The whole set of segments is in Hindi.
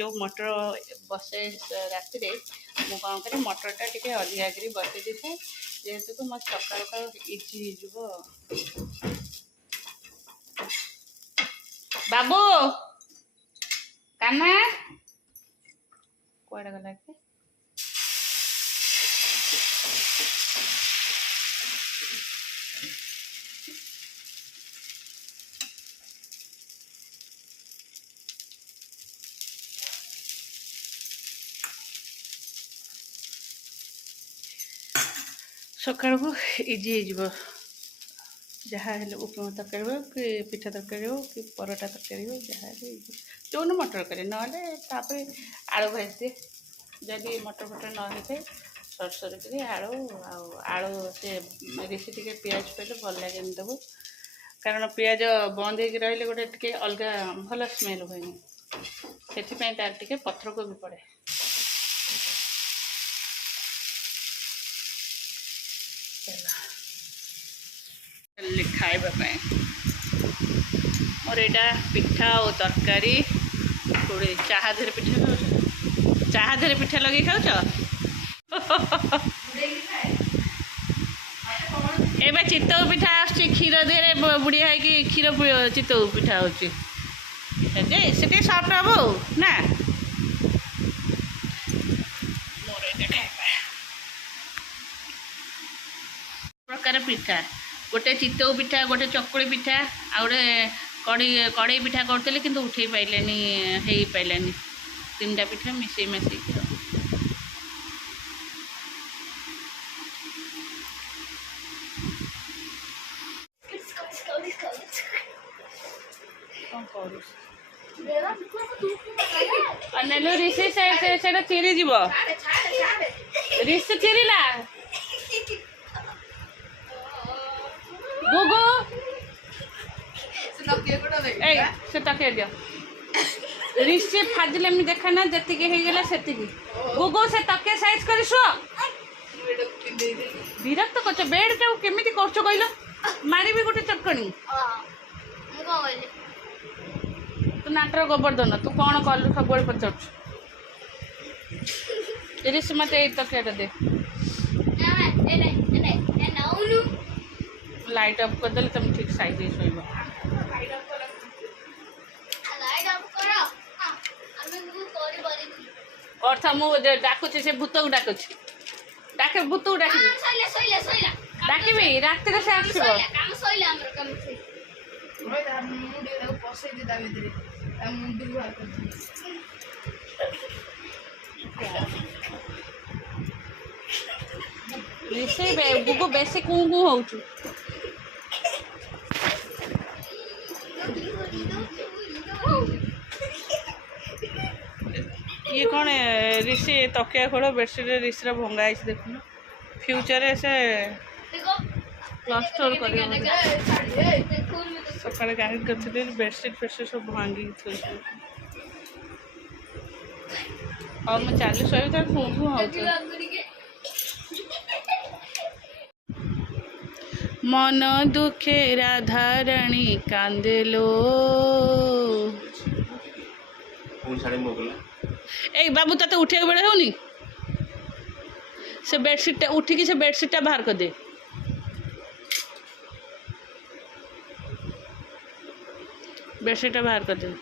जो मटर बसे राति मु कौन करी मटरटा टे अधिका कर बसई दी था जेहेतु तो मत सका इजी हो बाबू कान्हा कौड़ा गला कि सका को इजी हो जहाँ उपमा तरकारी हो कि पिठा तरकारी हो कि परोटा तरकारी हो जहाँ जो न मटर करे ना आलू भाजी दिए जदि मटर फटर न होते सरसर कर आलू आलू से ऋषि टे पिज पड़े भल लगे देव कारण पिज बंद हो रही गोटे टे अलग भल स्मेल हुए से तार टे पथर को भी पड़े खाइबा मोर यहाँ पिठा और तरकारी थोड़े चाहा धीरे पिठा खाऊ चाहा धीरे पिठा लगे खाऊ एबे चितऊ पिठा क्षीर धीरे बुढ़िया है कि क्षीर चितऊ पिठा होचे सफ्ट हम ना प्रकार पिठा गोटे चितऊ पिठा गोटे चकुली पिठा आ गोटे कड़े पिठा करते कि उठे पाइले हो पाइलानी तीन टा पिठा मिसई मसई ऋषि से चिरी जीव ऋषि चिरीला गुगु से तकिया दियो ऋषि फाजिले में देखा ना जति होगला से गुगु से तकिया साइज कर विरक्त कर बेड टा केमी कर कहल मारी भी गोटे चटकणी तू नाटर गोवर्धन तू कौन कलु सब पचार ऋषि मत तकियाटा दे लाइट ऑफ कर दे तुम ठीक साइज शोब अर्थ मुझे डाकुची से भूत को डाकुची डाके भूत को डाक रात से आसो बुगु बेसी कू कू हो ये कौन ऋषि तकिया खोल बेडसीट ऋषि भंगा है देखुन फ्यूचर से प्लास्टर कर सका गाड़ी कर बेडसीट फेडसीट सब भांगी हाँ मुझे चली शोबी तो फू फू हो मन दुखे राधाराणी कांदेलो ए बाबू तते उठे बेले होनी से बेडसीट उठिकी से बेडसीट बाहर कर दे बेडसीट बाहर कर दे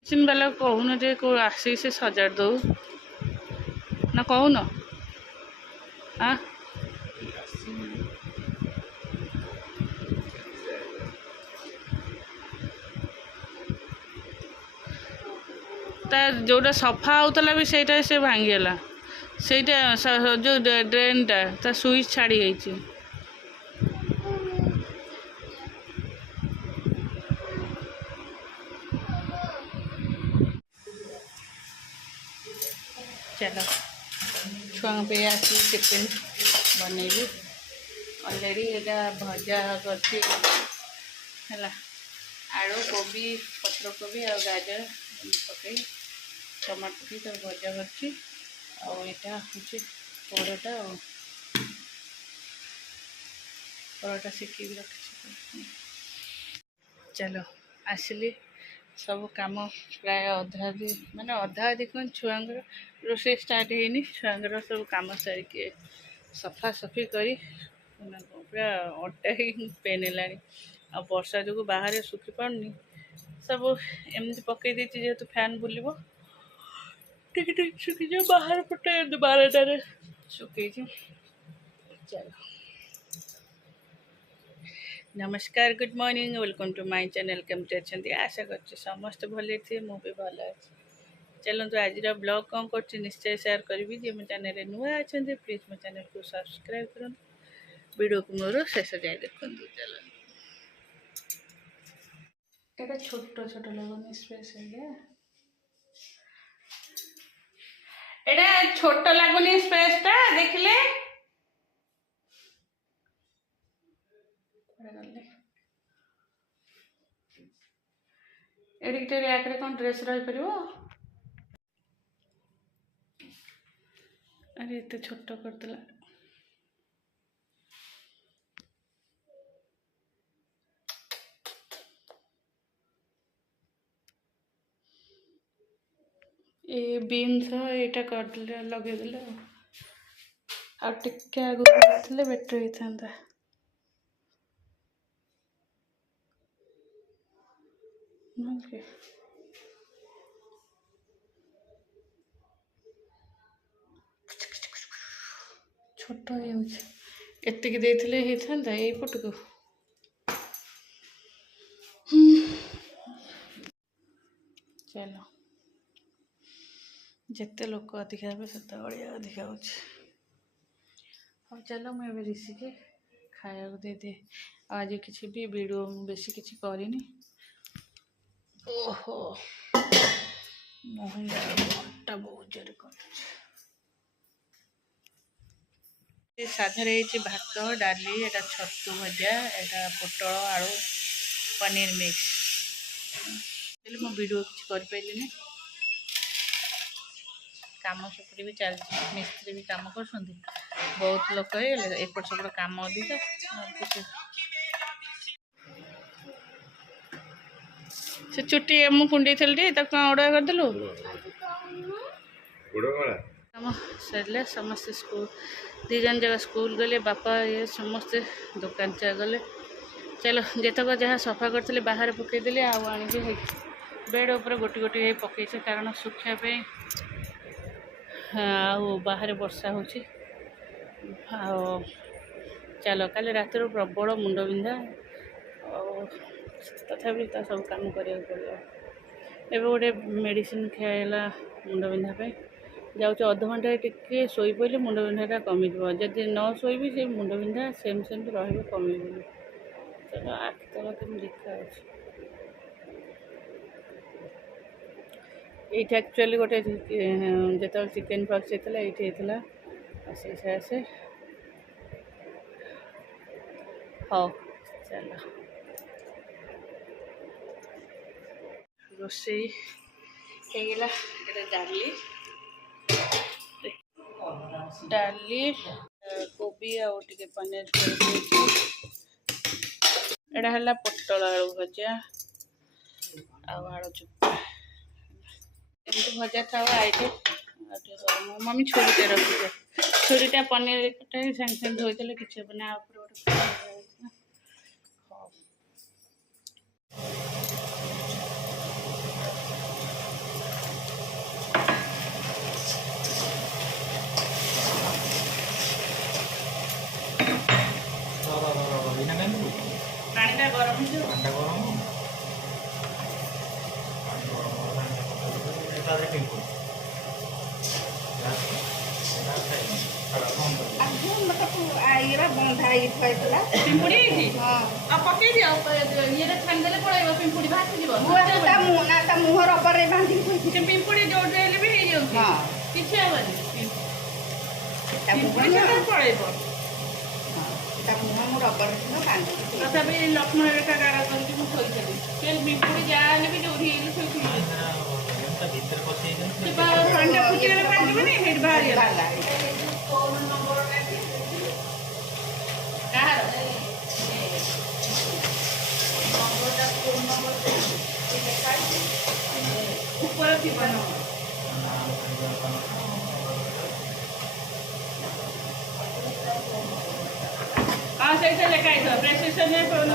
किचन वाला कहून जे को आसी से सजाड़ दो ना कहून हाँ जोटा सफा होता भी सहीटा से भांगीगला सहीटा जो ड्रेनटा ता स्विच छाड़ी गई चलो छुआ पे आसी टिफिन बनैबी अलरेडी एटा भजा करछि हला आलू कोबी पत्र कोबी और गाजर पकई टमाटो की तो भजा करछि और एटा होछि परोटा सेकी रखछि चलो आसिली सब कम प्राय अधा अधि माने अधा अधि कौन छुआ रोषे स्टार्ट है छुआ सब कम सारिके सफा सफी करी पूरा अट्टा ही पेन है आ वर्षा जो बाहर सुखी पानी सब एमती पकई देती जेहेतु फैन बुलव टिक टिक सुखी जाओ बाहर पटे बारटारे सुखी चलो नमस्कार good morning welcome to my channel केमती अच्छे आशा कर समस्त भले थे मु भी भल अच्छे चलते आज ब्लॉग कौन कर निश्चय शेयर करी जे मो चैनल नुआ अच्छा प्लीज मो चैनल को सब्सक्राइब कर वीडियो को मोर शेष जाए देखो चलो ये छोट छोट लगन स्पेस एटा छोट लगुनि स्पेस टा देखले एडिटर रैक रे कौन ड्रेस रही परिवो अरे एते छोट करतला ए बीन्स एटा कर लगे देले आ टिके आगु करथिले बेटर होइथांदा ओके छोट एतिक देथिले होइथांदा एई पटको चलो जिते लोक अधिका हे से अधिका हो चलो मुझे ऋषि के खाया दे दे आज किसी भी वीडियो बेसी किसी करनी ओहो मोहनटा बहुत जोर कर साधारे भात डाली एटा छतु भजा एटा पोटल आलू पनीर मिक्स मो वीडियो किसी कर पाइलिनी काम सेपटे भी चलती मिस्त्री भी काम कर बहुत लोक एपट सेपट काम अधिका से चुट्टी मु कुंडे थी कौन उड़ा करदेलु काम सरले समस्ते स्कूल दी जन जगह स्कूल गले बापा ये समस्ते दुकान चा गले चलो जितक जहाँ सफा करते बाहर पकईदेली आनी बेड उपर गोटी गोटी पकई कारण सुखापी बाहर वर्षा हो चलो काली रात प्रबल मुंड बिंधा तथापि सब काम करा पड़ो एवं गोटे मेडिसिन खाला मुंड बिंधापी जाऊँ अध घंटे टे शोई पड़े मुंड बिंधाटा कमिज जदि न शोबी से मुंड बिंधा सेम रही कमी चलो आखि तल कम देखा ये एक्चुअली गोटे जो चिकेन पॉक्स होता ये से हाँ चलो रोसई होगा डाली डाली कोबी आटे पनीर एटा है पोटल आलू भजा आलू चुपा एमती भजा था आई मम्मी छुरीटे रखी छुरीटा पनीर सागे सागे धोईदेले किसी ना पानी गरम बंधा पिंपुड़ी पकई दियो ये छानदेले पड़े पिंपुड़ी भासी मुह रबर बांधी पिंपुड़ी जो भी किसी पड़े मुह रबर तथापि लक्ष्मण रेखा गाढ़ा करके मुझे पिंपुड़ी जहाँ भी जो बाहर ଉପରେ ଥିବ ନା ହଁ ସେଇଟା ଲେଖା ହେଇଥିବ ପ୍ରେସକ୍ରିପସନରେ ଫୋନ୍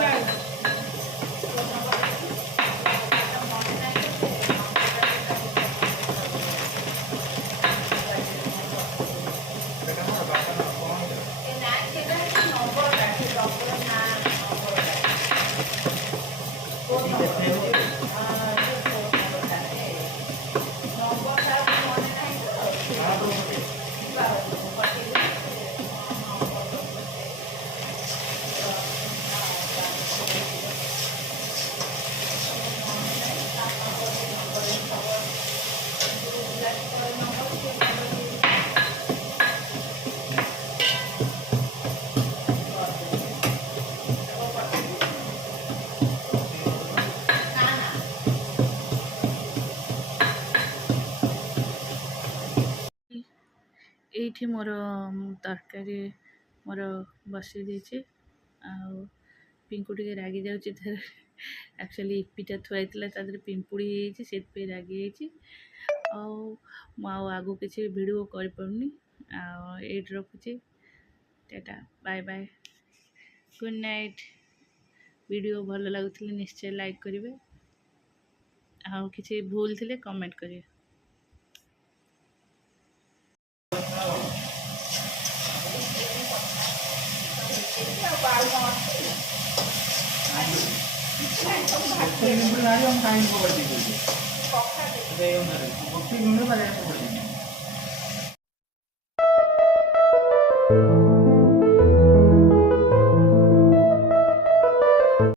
এইଠି ମୋର ତରକାରୀ ମୋର ବସେଇ ଦେଇଛି ଆଉ ପିଙ୍କୁ ଟିକେ ରାଗି ଯାଉଛି ତାର ଆକ୍ଚୁଆଲି ଇପିଟା ଥୁଆ ହେଇଥିଲା ତା ଦେହରେ ପିମ୍ପୁଡ଼ି ହେଇଯାଇଛି ସେଥିପାଇଁ ରାଗି ଯାଇଛି ଆଉ ମୁଁ ଆଉ ଆଗକୁ କିଛି ଭିଡ଼ିଓ କରିପାରୁନି ଆଉ ଏଇଠି ରଖୁଛି tata bye bye good night video ଭଲ ଲାଗୁଥିଲେ ନିଶ୍ଚୟ ଲାଇକ୍ କରିବେ ଆଉ କିଛି ଭୁଲ ଥିଲେ କମେଣ୍ଟ କରିବେ Thank you.